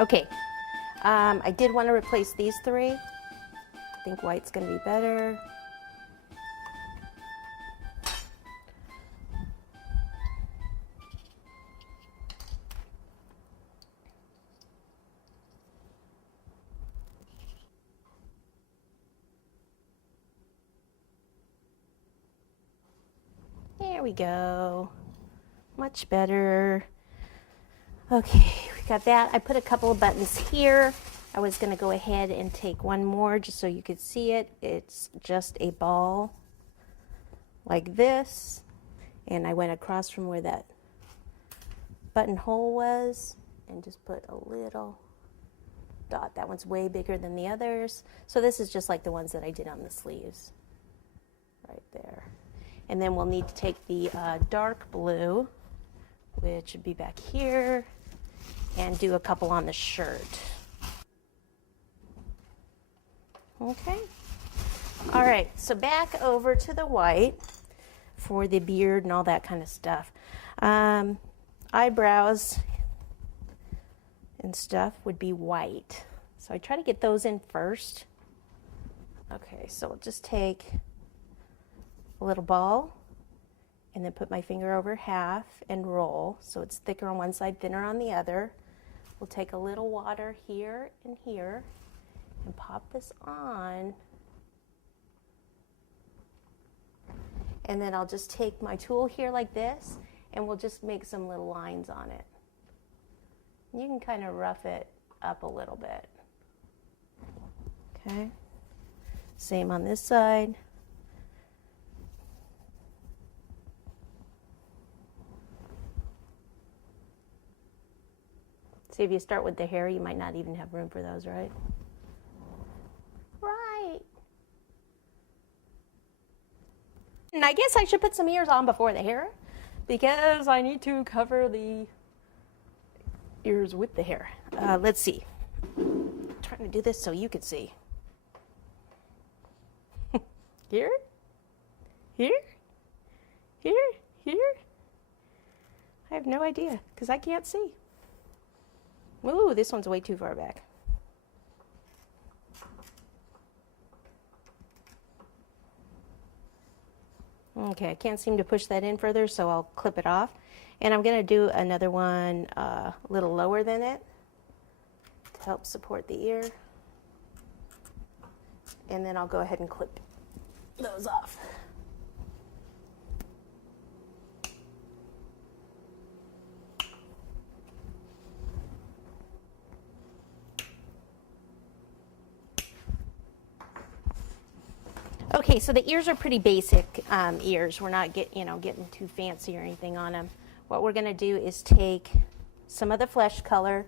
Okay, I did want to replace these three. I think white's going to be better. There we go. Much better. Okay, we got that. I put a couple of buttons here. I was going to go ahead and take one more just so you could see it. It's just a ball like this. And I went across from where that buttonhole was and just put a little dot. That one's way bigger than the others. So this is just like the ones that I did on the sleeves. Right there. And then we'll need to take the dark blue, which would be back here, and do a couple on the shirt. Okay. All right, so back over to the white for the beard and all that kind of stuff. Eyebrows and stuff would be white. So I try to get those in first. Okay, so I'll just take a little ball and then put my finger over half and roll so it's thicker on one side, thinner on the other. We'll take a little water here and here and pop this on. And then I'll just take my tool here like this and we'll just make some little lines on it. You can kind of rough it up a little bit. Okay. Same on this side. See, if you start with the hair, you might not even have room for those, right? Right. And I guess I should put some ears on before the hair because I need to cover the ears with the hair. Let's see. I'm trying to do this so you can see. Here, here, here, here. I have no idea because I can't see. Ooh, this one's way too far back. Okay, I can't seem to push that in further, so I'll clip it off. And I'm going to do another one a little lower than it to help support the ear. And then I'll go ahead and clip those off. Okay, so the ears are pretty basic ears. We're not getting too fancy or anything on them. What we're going to do is take some of the flesh color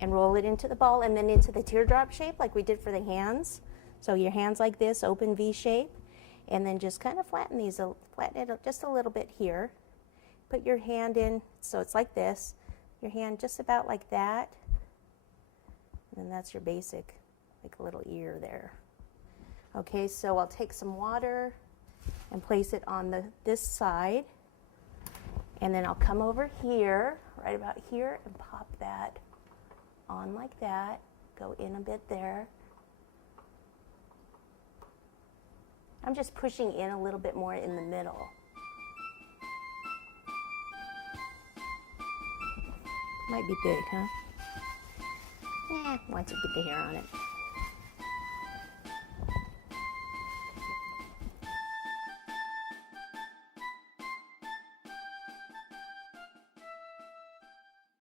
and roll it into the ball and then into the teardrop shape like we did for the hands. So your hands like this, open V shape, and then just kind of flatten these, flatten it just a little bit here. Put your hand in, so it's like this. Your hand just about like that. And then that's your basic, like a little ear there. Okay, so I'll take some water and place it on this side. And then I'll come over here, right about here, and pop that on like that. Go in a bit there. I'm just pushing in a little bit more in the middle. Might be big, huh? Once you get the hair on it.